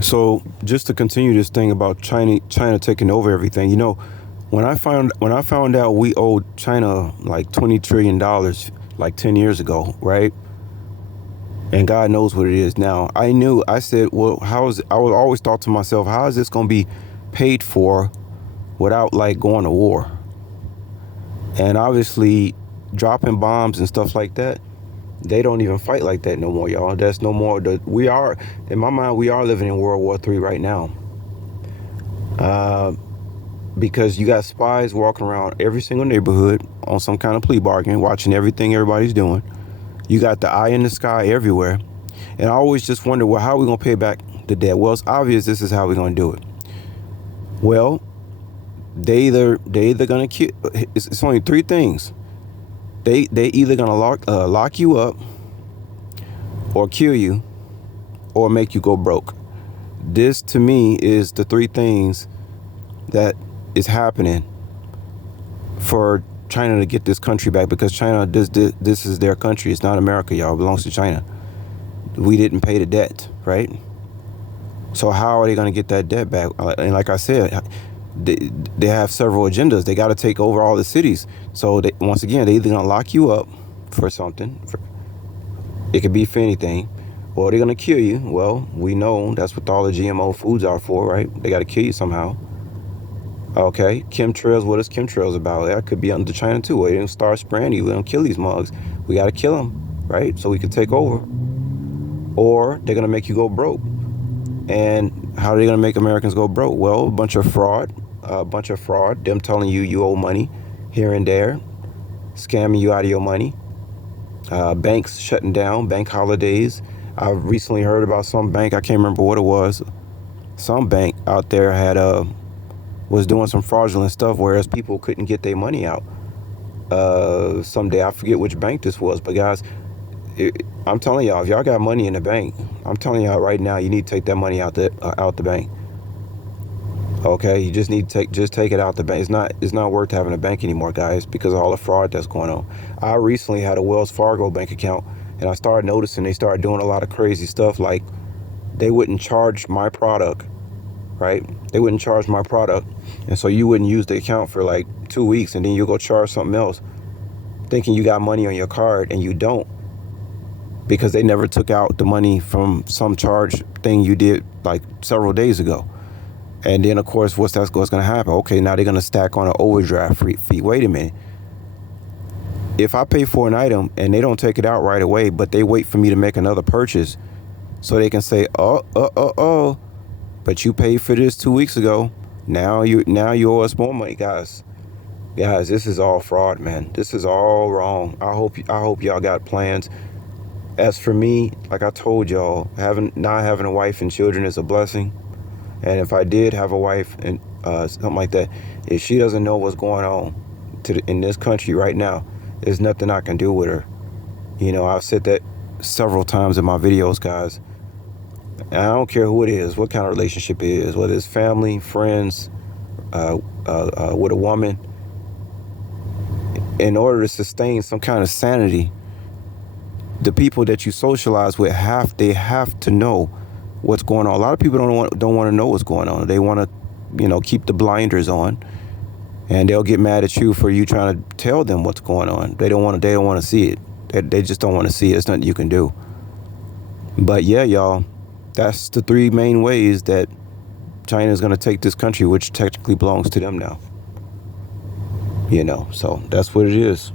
So just to continue this thing about China taking over everything, when I found out we owed China like $20 trillion like 10 years ago, right? And God knows what it is now. I knew. I said, well, how is? I would always thought to myself, how is this going to be paid for without like going to war? And obviously, dropping bombs and stuff like that, they don't even fight like that no more, y'all. That's no more. We are, in my mind, we are living in World War III right now. Uh, because you got spies walking around every single neighborhood on some kind of plea bargain, watching everything everybody's doing. You got the eye in the sky everywhere. And I always just wonder, well, how are we going to pay back the debt? Well, it's obvious this is how we're going to do it. Well, they either going to kill. It's only three things. They either going to lock you up, or kill you, or make you go broke. This to me is the three things that is happening for China to get this country back, because China, this is their country. It's not America, y'all. It belongs to China. We didn't pay the debt, right? So how are they going to get that debt back? And like I said, they have several agendas. They got to take over all the cities. So once again, they either going to lock you up for something. It could be for anything. Or they're going to kill you. Well, we know that's what all the GMO foods are for, right? They got to kill you somehow. Okay, chemtrails, what is chemtrails about? That could be under China too. They didn't start spraying you. We don't kill these mugs. We got to kill them, right? So we can take over. Or they're going to make you go broke. And how are they going to make Americans go broke? Well, a bunch of fraud. Them telling you owe money here and there. Scamming you out of your money. Banks shutting down. Bank holidays. I've recently heard about some bank. I can't remember what it was. Some bank out there was doing some fraudulent stuff, whereas people couldn't get their money out. Someday, I forget which bank this was, but guys, I'm telling y'all, if y'all got money in the bank, I'm telling y'all right now, you need to take that money out the bank. Okay, you just need to take it out the bank. It's not worth having a bank anymore, guys, because of all the fraud that's going on. I recently had a Wells Fargo bank account, and I started noticing they started doing a lot of crazy stuff, like they wouldn't charge my product, right? They wouldn't charge my product, and so you wouldn't use the account for like 2 weeks, and then you go charge something else, thinking you got money on your card, and you don't, because they never took out the money from some charge thing you did like several days ago. And then, of course, what's going to happen? Okay, now they're going to stack on an overdraft fee. Wait a minute. If I pay for an item and they don't take it out right away, but they wait for me to make another purchase so they can say, but you paid for this 2 weeks ago. Now you owe us more money, guys. Guys, this is all fraud, man. This is all wrong. I hope y'all got plans. As for me, like I told y'all, not having a wife and children is a blessing. And if I did have a wife and something like that, if she doesn't know what's going on in this country right now, there's nothing I can do with her. I've said that several times in my videos, guys. And I don't care who it is, what kind of relationship it is, whether it's family, friends, with a woman. In order to sustain some kind of sanity, the people that you socialize with have to know what's going on. A lot of people don't want to know what's going on. They want to, keep the blinders on, and they'll get mad at you for you trying to tell them what's going on. They don't want to see it. They just don't want to see it. There's nothing you can do. But yeah, y'all, that's the three main ways that China is going to take this country, which technically belongs to them now. So that's what it is.